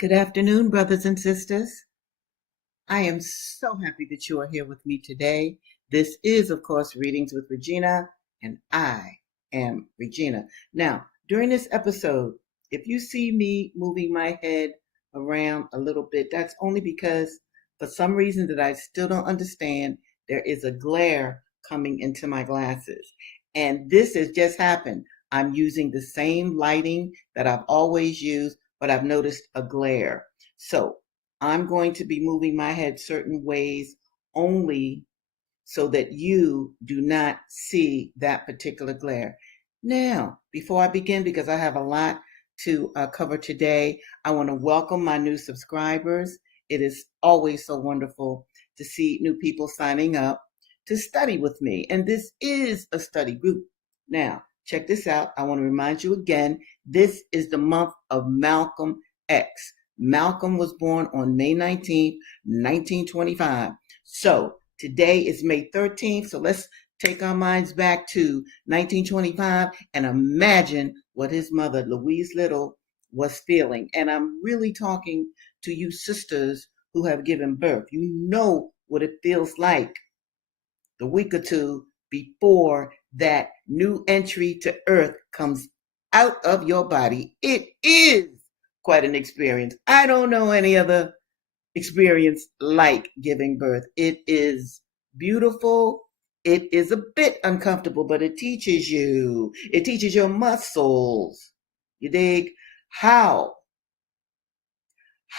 Good afternoon, brothers and sisters. I am so happy that you are here with me today. This is, of course, Readings with Regina, and I am Regina. Now, during this episode, if you see me moving my head around a little bit, that's only because for some reason that I still don't understand, there is a glare coming into my glasses. And this has just happened. I'm using the same lighting that I've always used, but I've noticed a glare. So I'm going to be moving my head certain ways only so that you do not see that particular glare. Now, before I begin, because I have a lot to cover today, I want to welcome my new subscribers. It is always so wonderful to see new people signing up to study with me. And this is a study group. Now, check this out. I want to remind you again, this is the month of Malcolm X. Malcolm was born on May 19th, 1925. So today is May 13th. So let's take our minds back to 1925 and imagine what his mother, Louise Little, was feeling. And I'm really talking to you sisters who have given birth. You know what it feels like the week or two before that new entry to earth comes out of your body. It is quite an experience. I don't know any other experience like giving birth. It is beautiful. It is a bit uncomfortable, but it teaches you. It teaches your muscles. You dig? How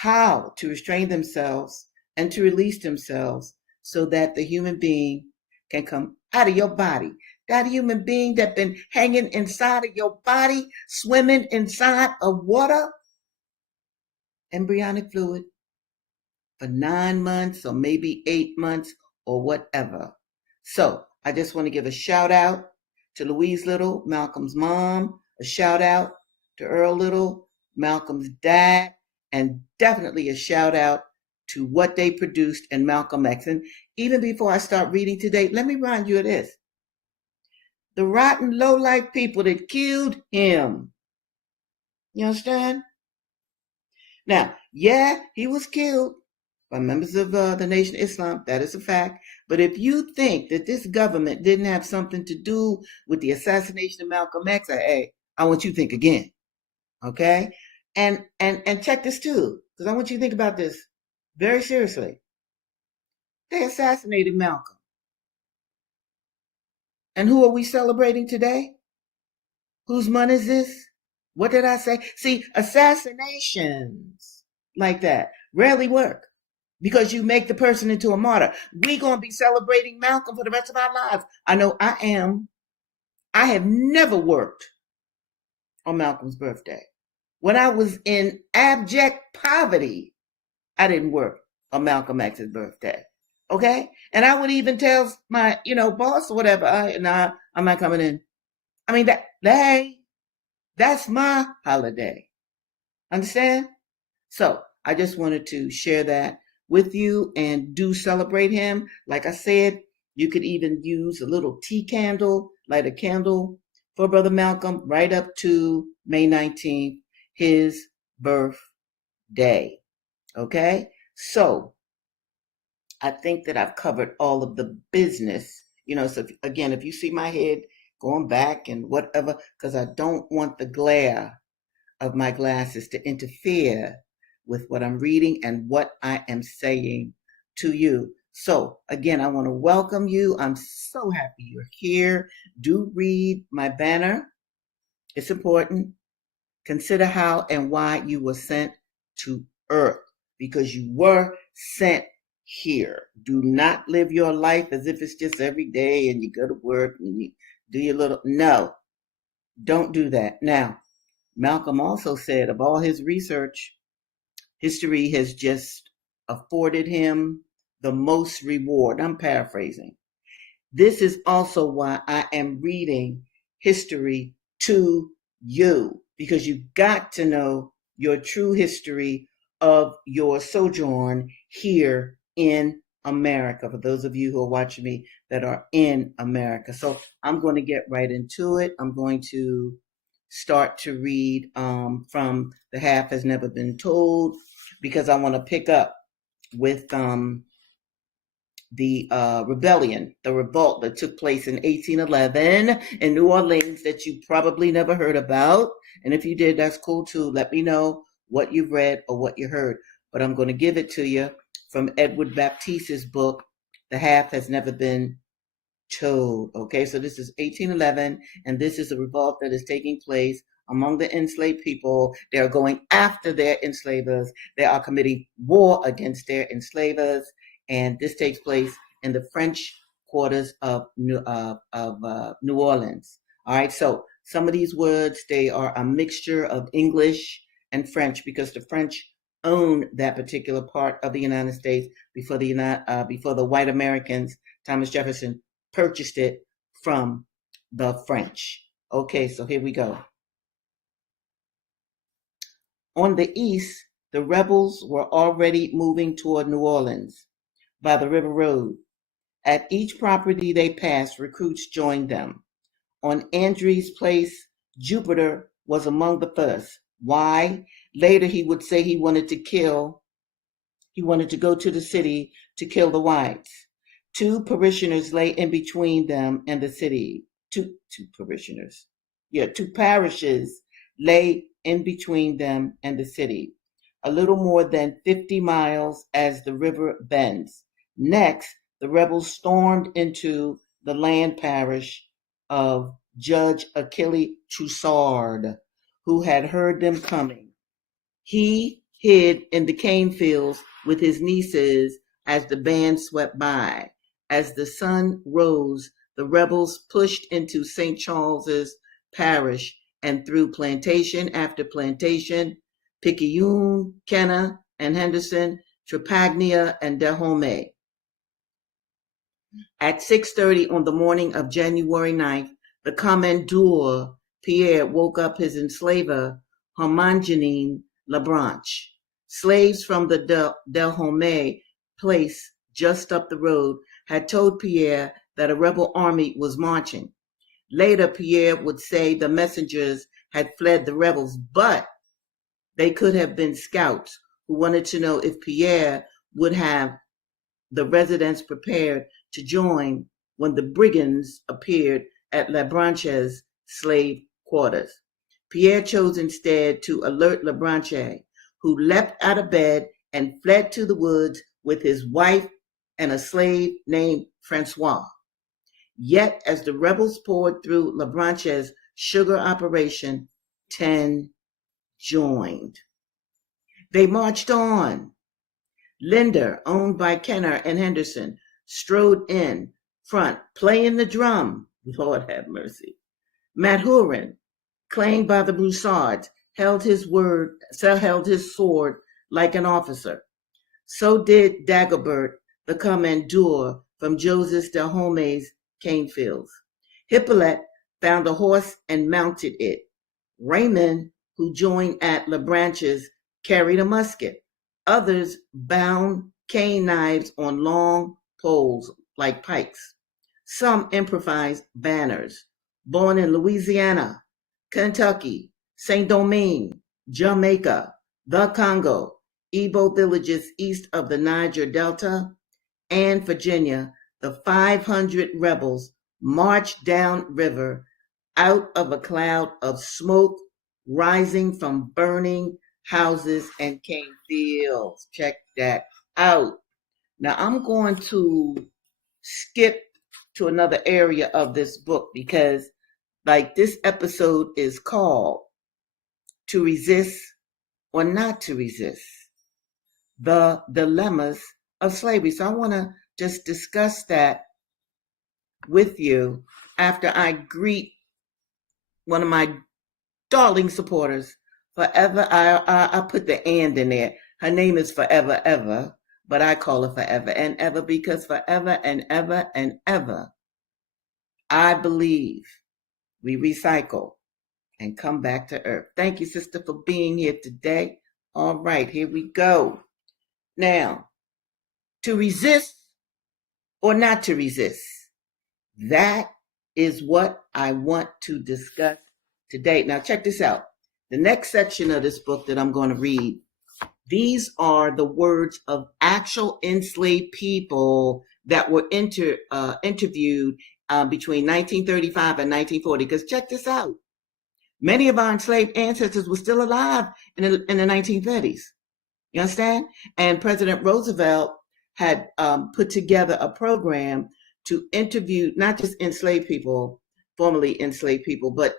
to restrain themselves and to release themselves so that the human being can come out of your body. That human being that's been hanging inside of your body, swimming inside of water, embryonic fluid, for 9 months or maybe 8 months or whatever. So I just want to give a shout out to Louise Little, Malcolm's mom, a shout out to Earl Little, Malcolm's dad, and definitely a shout out to what they produced in Malcolm X. And even before I start reading today, let me remind you of this. The rotten, low-life people that killed him. You understand? Now, yeah, he was killed by members of the Nation of Islam. That is a fact. But if you think that this government didn't have something to do with the assassination of Malcolm X, hey, I want you to think again. Okay? And check this too, because I want you to think about this very seriously. They assassinated Malcolm. And who are we celebrating today? Whose month is this? What did I say? See, assassinations like that rarely work because you make the person into a martyr. We're going to be celebrating Malcolm for the rest of our lives. I know I am. I have never worked on Malcolm's birthday. When I was in abject poverty, I didn't work on Malcolm X's birthday. Okay? And I would even tell my, boss or whatever, nah, I'm not coming in. I mean, that's my holiday. Understand? So I just wanted to share that with you and do celebrate him. Like I said, you could even use a little tea candle, light a candle for Brother Malcolm right up to May 19th, his birthday. Okay? So I think that I've covered all of the business. So again, if you see my head going back and whatever, because I don't want the glare of my glasses to interfere with what I'm reading and what I am saying to you. So again, I want to welcome you. I'm so happy you're here. Do read my banner. It's important. Consider how and why you were sent to earth, because you were sent here. Do not live your life as if it's just every day and you go to work and you do your little, no, don't do that. Now, Malcolm also said of all his research, history has just afforded him the most reward. I'm paraphrasing. This is also why I am reading history to you, because you got to know your true history of your sojourn here in America, for those of you who are watching me that are in America. So I'm going to get right into it. I'm going to start to read from The Half Has Never Been Told, because I want to pick up with the rebellion, the revolt that took place in 1811 in New Orleans that you probably never heard about. And if you did, that's cool too. Let me know what you've read or what you heard. But I'm going to give it to you from Edward Baptiste's book, The Half Has Never Been Told. Okay, so this is 1811, and this is a revolt that is taking place among the enslaved people. They are going after their enslavers. They are committing war against their enslavers, and this takes place in the French quarters of New Orleans. All right, so some of these words, they are a mixture of English and French because the French owned that particular part of the United States before the white Americans, Thomas Jefferson, purchased it from the French. Okay, so here we go. On the east, the rebels were already moving toward New Orleans by the River Road. At each property they passed, recruits joined them. On Andrews Place, Jupiter was among the first. Why? Later he would say he wanted to go to the city to kill the whites. Two parishes lay in between them and the city. Two parishes lay in between them and the city, a little more than 50 miles as the river bends. Next, the rebels stormed into the land parish of Judge Achille Troussard, who had heard them coming. He hid in the cane fields with his nieces as the band swept by. As the sun rose, the rebels pushed into St. Charles's parish and through plantation after plantation, Picayune, Kenner, and Henderson, Trepagnia, and Dahomey. At 6:30 on the morning of January 9th, the Commandeur Pierre woke up his enslaver, Harmangeline Labranche. Slaves from the Dahomey place just up the road had told Pierre that a rebel army was marching. Later, Pierre would say the messengers had fled the rebels, but they could have been scouts who wanted to know if Pierre would have the residents prepared to join when the brigands appeared at Labranche's slave quarters. Pierre chose instead to alert Labranche, who leapt out of bed and fled to the woods with his wife and a slave named Francois. Yet, as the rebels poured through Labranche's sugar operation, 10 joined. They marched on. Linder, owned by Kenner and Henderson, strode in front, playing the drum. Lord have mercy. Mathurin, claimed by the Broussards, held his sword like an officer. So did Dagobert, the commandeur from Joseph Dahomey's cane fields. Hippolyte found a horse and mounted it. Raymond, who joined at Labranche's, carried a musket. Others bound cane knives on long poles like pikes. Some improvised banners. Born in Louisiana, Kentucky, Saint Domingue, Jamaica, the Congo, Igbo villages east of the Niger Delta, and Virginia, the 500 rebels marched downriver out of a cloud of smoke rising from burning houses and cane fields. Check that out. Now I'm going to skip to another area of this book because this episode is called To Resist or Not to Resist, the Dilemmas of Slavery. So I want to just discuss that with you after I greet one of my darling supporters, Forever. I put the and in there. Her name is Forever Ever, but I call her Forever and Ever because forever and ever, I believe we recycle and come back to earth. Thank you, sister, for being here today. All right, here we go. Now, to resist or not to resist, that is what I want to discuss today. Now, check this out. The next section of this book that I'm going to read These are the words of actual enslaved people that were interviewed between 1935 and 1940. Because check this out. Many of our enslaved ancestors were still alive in the 1930s. You understand? And President Roosevelt had put together a program to interview not just enslaved people, formerly enslaved people, but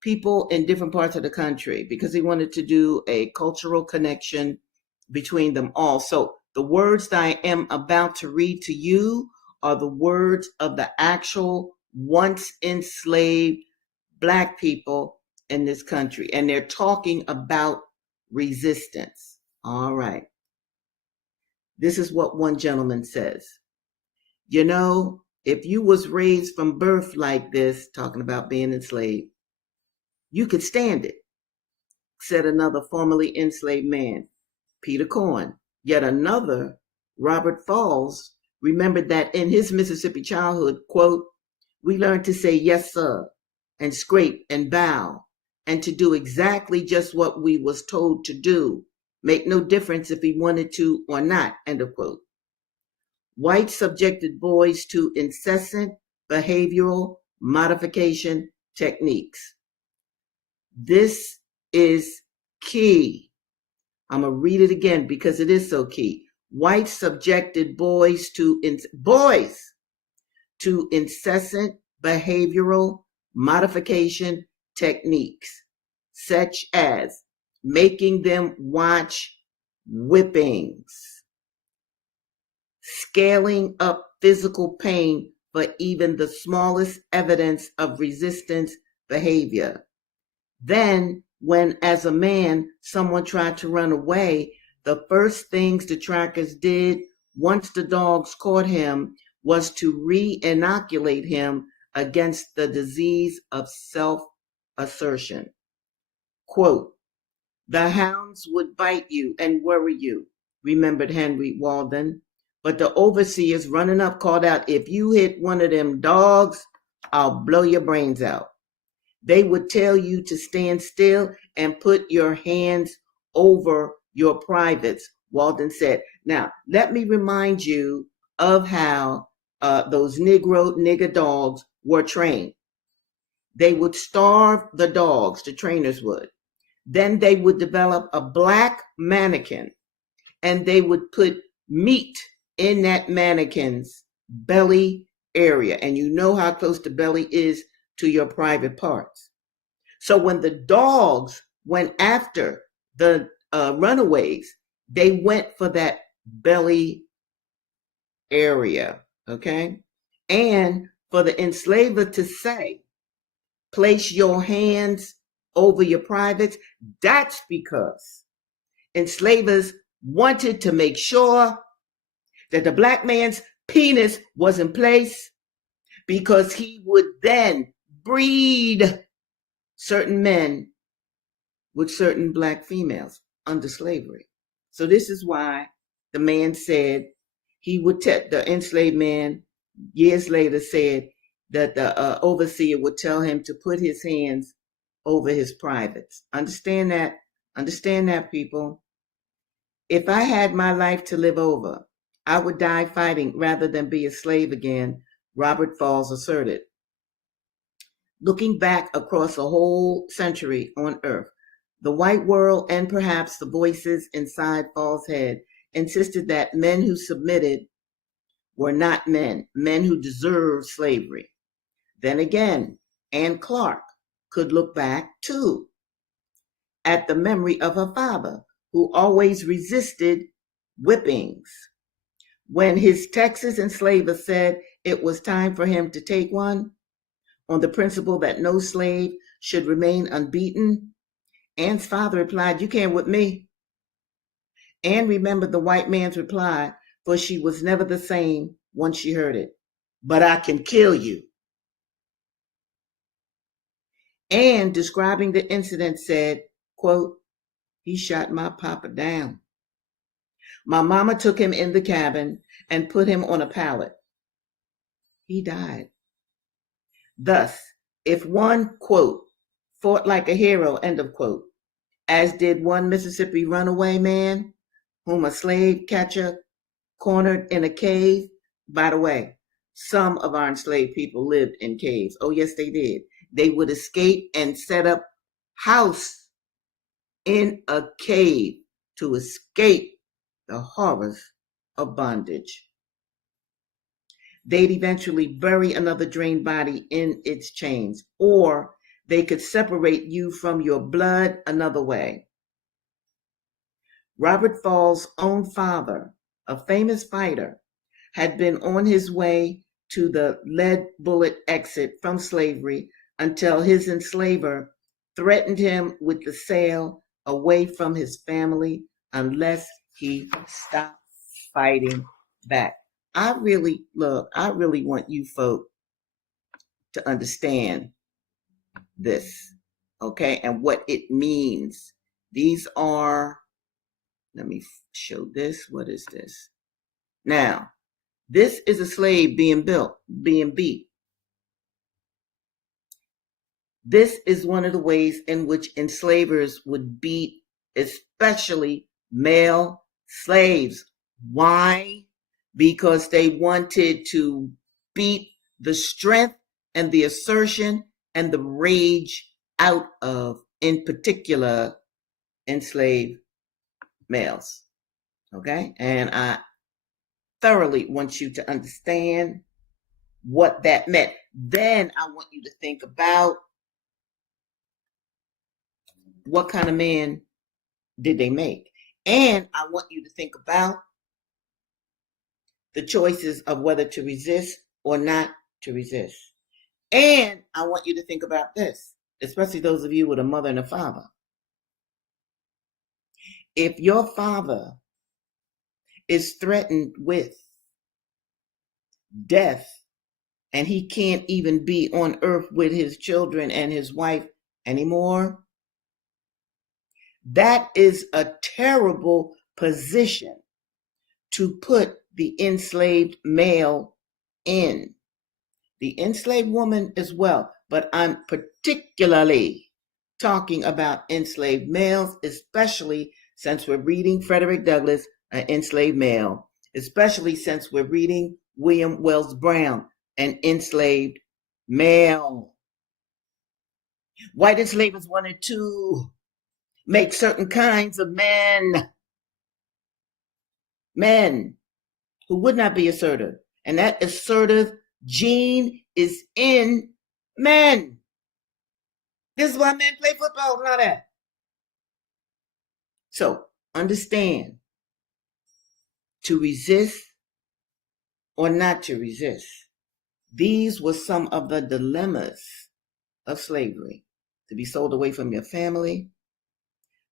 people in different parts of the country, because he wanted to do a cultural connection between them all. So the words that I am about to read to you are the words of the actual once enslaved Black people in this country. And they're talking about resistance. All right. This is what one gentleman says. You know, if you was raised from birth like this, talking about being enslaved, you could stand it, said another formerly enslaved man, Peter Corn. Yet another, Robert Falls, remembered that in his Mississippi childhood, quote, we learned to say yes, sir, and scrape and bow, and to do exactly just what we was told to do, make no difference if we wanted to or not, end of quote. Whites subjected boys to incessant behavioral modification techniques. This is key. I'm going to read it again because it is so key. Whites subjected boys to incessant behavioral modification techniques, such as making them watch whippings, scaling up physical pain for even the smallest evidence of resistance behavior. Then, when as a man, someone tried to run away, the first things the trackers did once the dogs caught him was to re-inoculate him against the disease of self-assertion. Quote, the hounds would bite you and worry you, remembered Henry Walden. But the overseers running up called out, if you hit one of them dogs, I'll blow your brains out. They would tell you to stand still and put your hands over your privates, Walden said. Now, let me remind you of how those nigger dogs were trained. They would starve the dogs, the trainers would. Then they would develop a black mannequin, and they would put meat in that mannequin's belly area. And you know how close the belly is to your private parts. So when the dogs went after the runaways, they went for that belly area, okay? And for the enslaver to say, place your hands over your privates, that's because enslavers wanted to make sure that the black man's penis was in place, because he would then breed certain men with certain black females under slavery. So this is why the man said he would the enslaved man years later said that the overseer would tell him to put his hands over his privates. Understand that, people. If I had my life to live over, I would die fighting rather than be a slave again, Robert Falls asserted. Looking back across a whole century on Earth, the white world and perhaps the voices inside Falls' head insisted that men who submitted were not men who deserved slavery. Then again, Anne Clark could look back too at the memory of her father, who always resisted whippings. When his Texas enslaver said it was time for him to take one, on the principle that no slave should remain unbeaten, Anne's father replied, you can't whip me. Anne remembered the white man's reply, for she was never the same once she heard it. But I can kill you. Anne, describing the incident, said, quote, he shot my papa down. My mama took him in the cabin and put him on a pallet. He died. Thus, if one, quote, fought like a hero, end of quote, as did one Mississippi runaway man whom a slave catcher cornered in a cave. By the way, some of our enslaved people lived in caves. Oh, yes, they did. They would escape and set up house in a cave to escape the horrors of bondage. They'd eventually bury another drained body in its chains, or they could separate you from your blood another way. Robert Fall's own father, a famous fighter, had been on his way to the lead bullet exit from slavery until his enslaver threatened him with the sale away from his family unless he stopped fighting back. I really want you folk to understand this, okay, and what it means. These are, let me show this. What is this? Now, this is a slave being beat. This is one of the ways in which enslavers would beat especially male slaves. Why? Because they wanted to beat the strength and the assertion and the rage out of, in particular, enslaved males. Okay? And I thoroughly want you to understand what that meant. Then I want you to think about what kind of man did they make? And I want you to think about the choices of whether to resist or not to resist. And I want you to think about this, especially those of you with a mother and a father. If your father is threatened with death and he can't even be on earth with his children and his wife anymore, that is a terrible position to put the enslaved male in. The enslaved woman as well, but I'm particularly talking about enslaved males, especially since we're reading Frederick Douglass, an enslaved male, especially since we're reading William Wells Brown, an enslaved male. White enslavers wanted to make certain kinds of men who would not be assertive. And that assertive gene is in men. This is why men play football and all that. So understand, to resist or not to resist. These were some of the dilemmas of slavery. To be sold away from your family,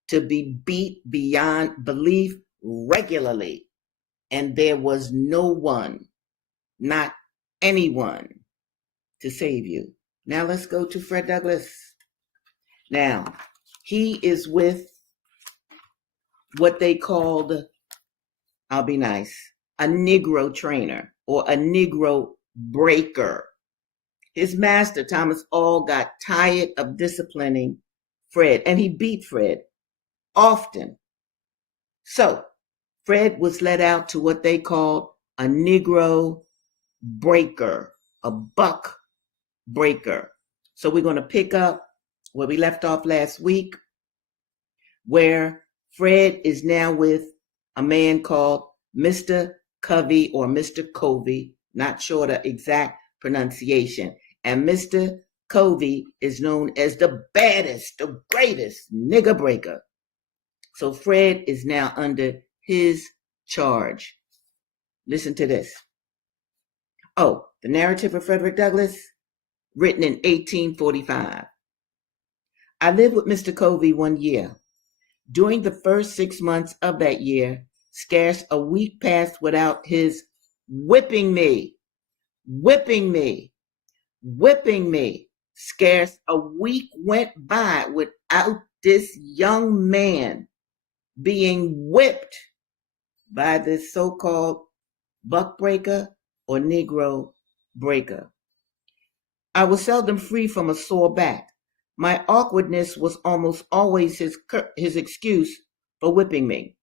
to be beat beyond belief regularly, and there was no one, not anyone, to save you. Now let's go to Fred Douglass. Now, he is with what they called, I'll be nice, a Negro trainer or a Negro breaker. His master, Thomas All, got tired of disciplining Fred, and he beat Fred often. So Fred was let out to what they called a Negro breaker, a buck breaker. So we're going to pick up where we left off last week, where Fred is now with a man called Mr. Covey or Mr. Covey, not sure the exact pronunciation. And Mr. Covey is known as the baddest, the greatest nigger breaker. So Fred is now under his charge. Listen to this. Oh, the narrative of Frederick Douglass, written in 1845. I lived with Mr. Covey 1 year. During the first 6 months of that year, scarce a week passed without his whipping me. Scarce a week went by without this young man being whipped by this so-called buck breaker or Negro breaker. I was seldom free from a sore back, My awkwardness was almost always his excuse for whipping me.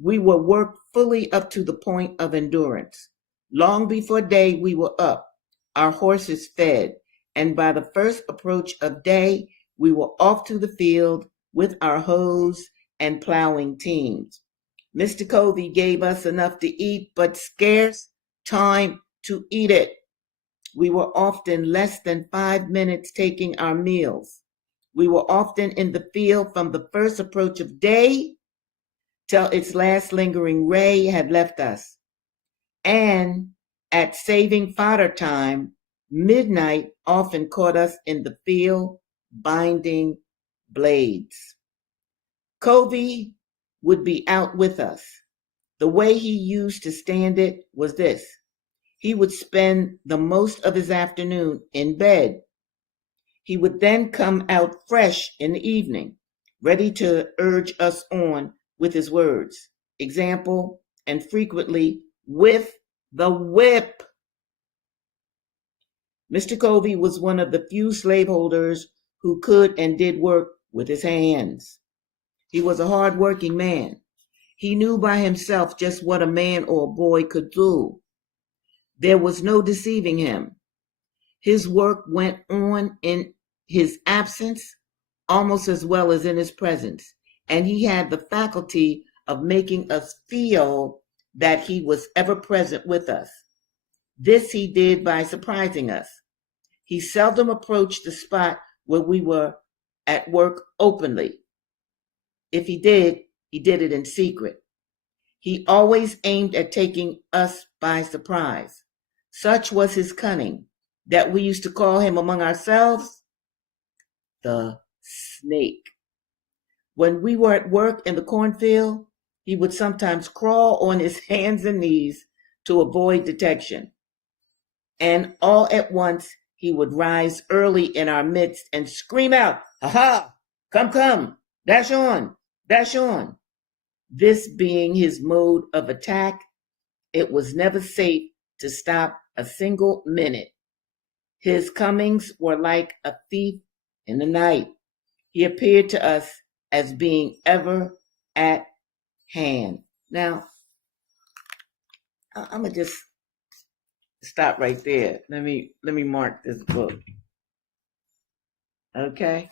We were worked fully up to the point of endurance. Long before day, we were up, our horses fed, and by the first approach of day, we were off to the field with our hoes and plowing teams. Mr. Covey gave us enough to eat, but scarce time to eat it. We were often less than 5 minutes taking our meals. We were often in the field from the first approach of day till its last lingering ray had left us. And at saving fodder time, midnight often caught us in the field binding blades. Covey would be out with us. The way he used to stand it was this. He would spend the most of his afternoon in bed. He would then come out fresh in the evening, ready to urge us on with his words, example, and frequently with the whip. Mr. Covey was one of the few slaveholders who could and did work with his hands. He was a hard-working man. He knew by himself just what a man or a boy could do. There was no deceiving him. His work went on in his absence almost as well as in his presence, and he had the faculty of making us feel that he was ever present with us. This he did by surprising us. He seldom approached the spot where we were at work openly. If he did it in secret. He always aimed at taking us by surprise. Such was his cunning that we used to call him among ourselves the snake. When we were at work in the cornfield, he would sometimes crawl on his hands and knees to avoid detection. And all at once, he would rise early in our midst and scream out, "Ha ha! Come, dash on, dash on." This being his mode of attack, it was never safe to stop a single minute. His comings were like a thief in the night. He appeared to us as being ever at hand. Now, I'm gonna just stop right there. Let me mark this book. Okay.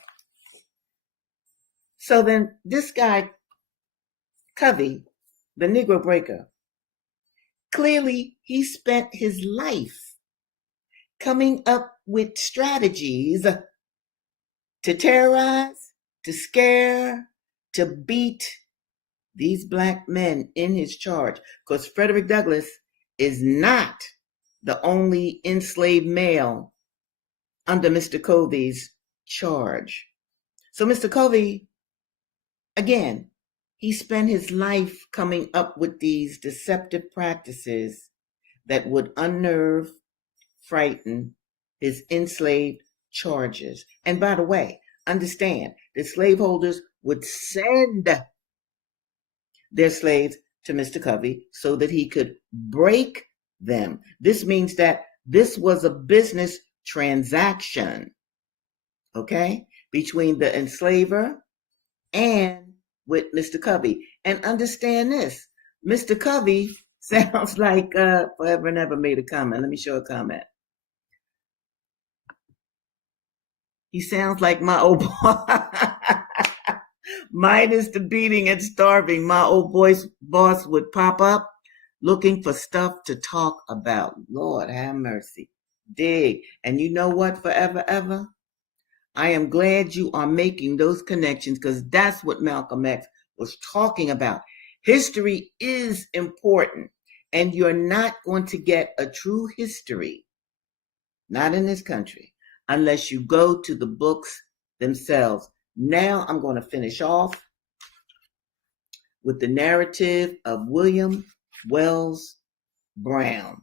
So then this guy, Covey, the Negro Breaker, clearly he spent his life coming up with strategies to terrorize, to scare, to beat these black men in his charge. Because Frederick Douglass is not the only enslaved male under Mr. Covey's charge. So Mr. Covey, again, he spent his life coming up with these deceptive practices that would unnerve, frighten his enslaved charges. And by the way, understand that slaveholders would send their slaves to Mr. Covey so that he could break them. This means that this was a business transaction, okay, between the enslaver and with Mr. Covey. And understand this, Mr. Covey sounds like Forever Never made a comment. Let me show a comment. He sounds like my old boy. Minus the beating and starving, my old boss would pop up looking for stuff to talk about. Lord have mercy. Dig. And you know what, Forever Ever? I am glad you are making those connections because that's what Malcolm X was talking about. History is important, and you're not going to get a true history, not in this country, unless you go to the books themselves. Now I'm going to finish off with the narrative of William Wells Brown.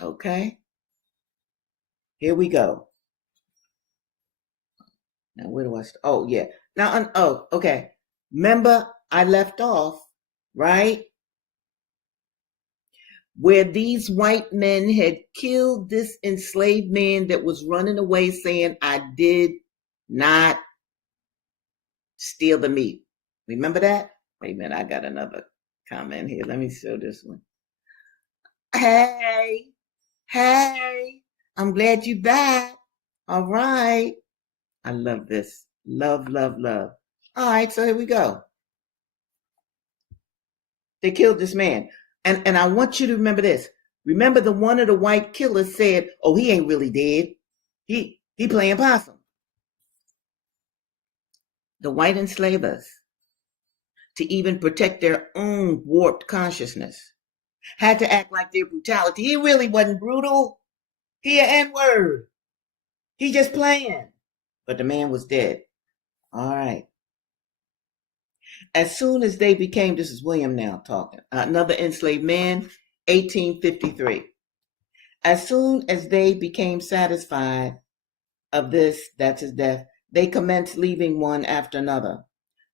Okay? Here we go. Now, where do I start? Oh, yeah. Now, okay. Remember, I left off, right? Where these white men had killed this enslaved man that was running away saying, "I did not steal the meat. Remember that? Wait a minute, I got another comment here. Let me show this one. Hey, hey, I'm glad you back. All right. I love this. Love, love, love. All right, so here we go. They killed this man. And I want you to remember this. Remember the one of the white killers said, oh, he ain't really dead. He playing possum. The white enslavers, to even protect their own warped consciousness, had to act like their brutality. He really wasn't brutal. He an N-word. He just playing. But the man was dead. All right. As soon as they became, this is William now talking, another enslaved man, 1853. As soon as they became satisfied of this, that's his death, they commenced leaving one after another.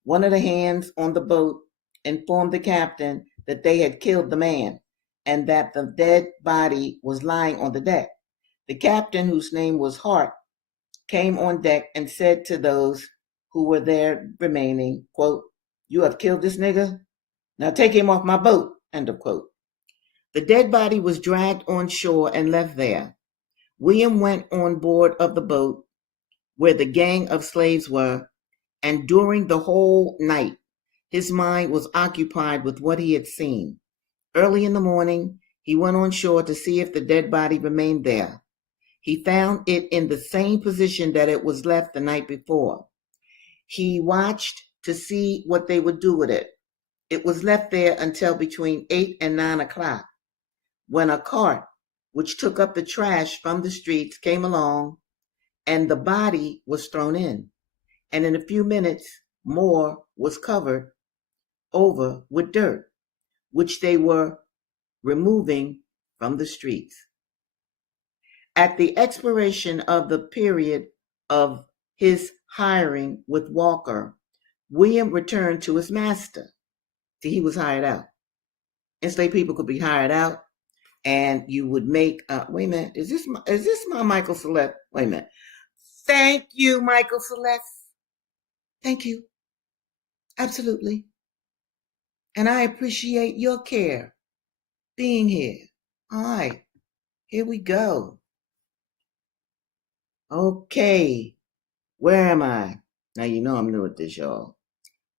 One of the hands on the boat informed the captain that they had killed the man and that the dead body was lying on the deck. The captain, whose name was Hart, came on deck and said to those who were there remaining, quote, you have killed this nigger? Now take him off my boat, end of quote. The dead body was dragged on shore and left there. William went on board of the boat where the gang of slaves were, and during the whole night, his mind was occupied with what he had seen. Early in the morning, he went on shore to see if the dead body remained there. He found it in the same position that it was left the night before. He watched to see what they would do with it. It was left there until between 8 and 9 o'clock, when a cart, which took up the trash from the streets, came along, and the body was thrown in. And in a few minutes more was covered over with dirt, which they were removing from the streets. At the expiration of the period of his hiring with Walker, William returned to his master. See, he was hired out. Enslaved people could be hired out, and you would make. Wait a minute, is this my Michael Celeste? Wait a minute. Thank you, Michael Celeste. Thank you. Absolutely. And I appreciate your care being here. All right, here we go. Okay, where am I? Now, you know I'm new at this, y'all.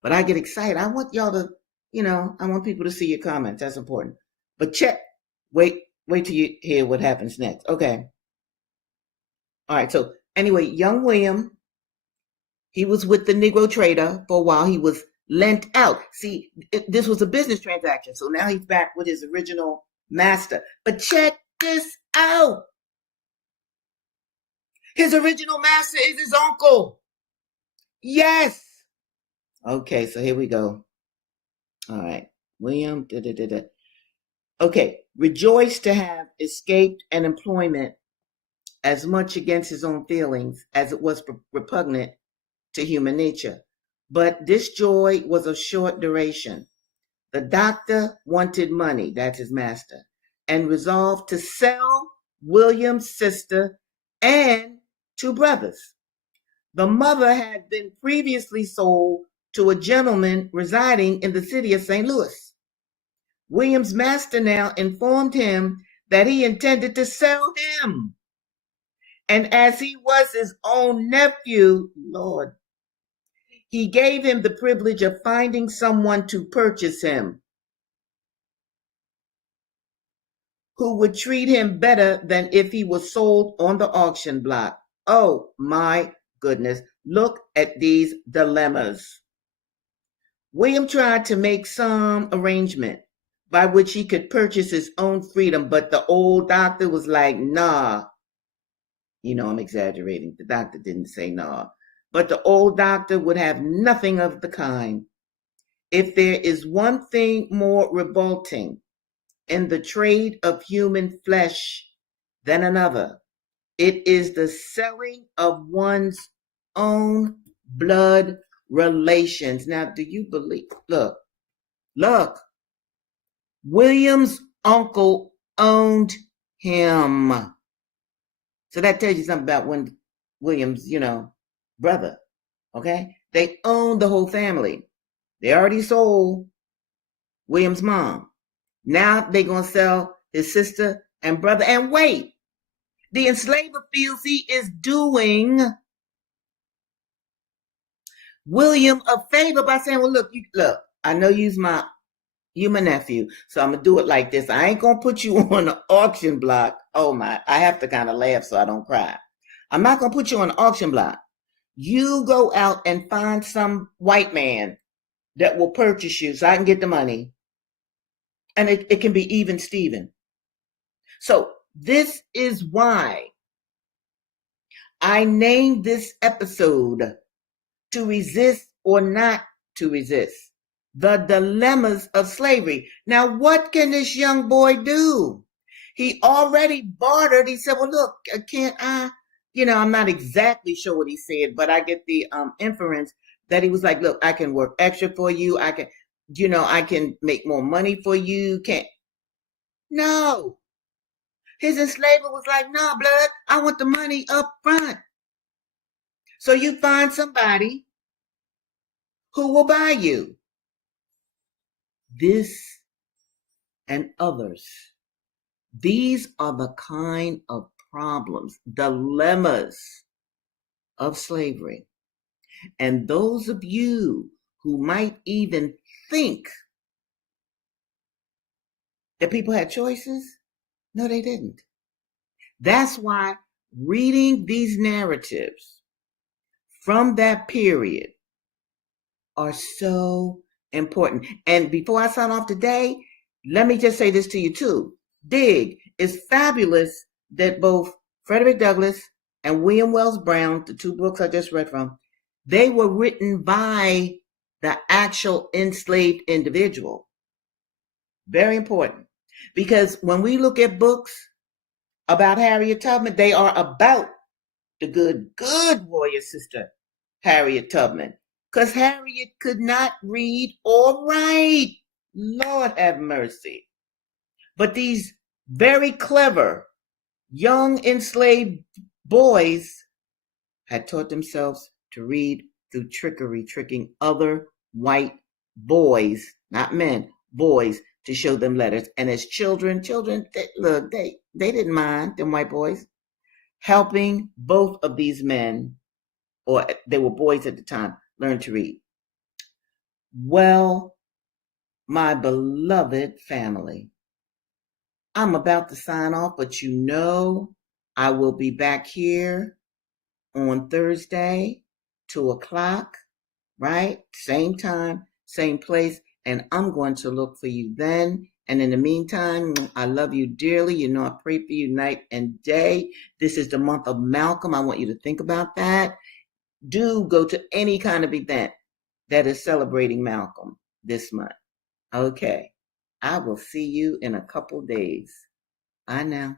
But I get excited. I want y'all to, I want people to see your comments. That's important. But wait till you hear what happens next. Okay. All right, so anyway, young William, he was with the Negro trader for a while. He was lent out. See, this was a business transaction. So now he's back with his original master. But check this out. His original master is his uncle. Yes. Okay, so here we go. All right. William. Okay. Rejoiced to have escaped an employment as much against his own feelings as it was repugnant to human nature. But this joy was of short duration. The doctor wanted money, that's his master, and resolved to sell William's sister and 2 brothers. The mother had been previously sold to a gentleman residing in the city of St. Louis. William's master now informed him that he intended to sell him. And as he was his own nephew, Lord, he gave him the privilege of finding someone to purchase him who would treat him better than if he was sold on the auction block. Oh my goodness, look at these dilemmas. William tried to make some arrangement by which he could purchase his own freedom, but the old doctor was like, nah. I'm exaggerating. The doctor didn't say nah. But the old doctor would have nothing of the kind. If there is one thing more revolting in the trade of human flesh than another, it is the selling of one's own blood relations. Now, do you believe? Look, William's uncle owned him. So that tells you something about when William's, brother. Okay? They owned the whole family. They already sold William's mom. Now they're going to sell his sister and brother. And wait, the enslaver feels he is doing William a favor by saying, well, look, I know you my nephew, so I'm gonna do it like this. I ain't gonna put you on the auction block. Oh my, I have to kind of laugh so I don't cry. I'm not gonna put you on the auction block. You go out and find some white man that will purchase you so I can get the money. And it can be even Steven. So this is why I named this episode To Resist or Not to Resist. The dilemmas of slavery. Now, what can this young boy do? He already bartered. He said, well, look, can't I, I'm not exactly sure what he said, but I get the inference that he was like, look, I can work extra for you. I can, I can make more money for you. Can't. No. His enslaver was like, nah, blood, I want the money up front. So you find somebody who will buy you. This and others. These are the kind of problems, dilemmas of slavery. And those of you who might even think that people had choices, no, they didn't. That's why reading these narratives from that period are so important. And before I sign off today, let me just say this to you too. Dig, it's fabulous that both Frederick Douglass and William Wells Brown, the two books I just read from, they were written by the actual enslaved individual. Very important. Because when we look at books about Harriet Tubman, they are about the good warrior sister, Harriet Tubman. Because Harriet could not read or write. Lord have mercy. But these very clever young enslaved boys had taught themselves to read through trickery, tricking other white boys, not men, boys, to show them letters. And as children, they didn't mind, them white boys, helping both of these men, or they were boys at the time, learn to read. Well, my beloved family, I'm about to sign off, but I will be back here on Thursday, 2:00, right? Same time, same place, and I'm going to look for you then. And in the meantime, I love you dearly. I pray for you night and day. This is the month of Malcolm. I want you to think about that. Do go to any kind of event that is celebrating Malcolm this month. Okay. I will see you in a couple days. Bye now.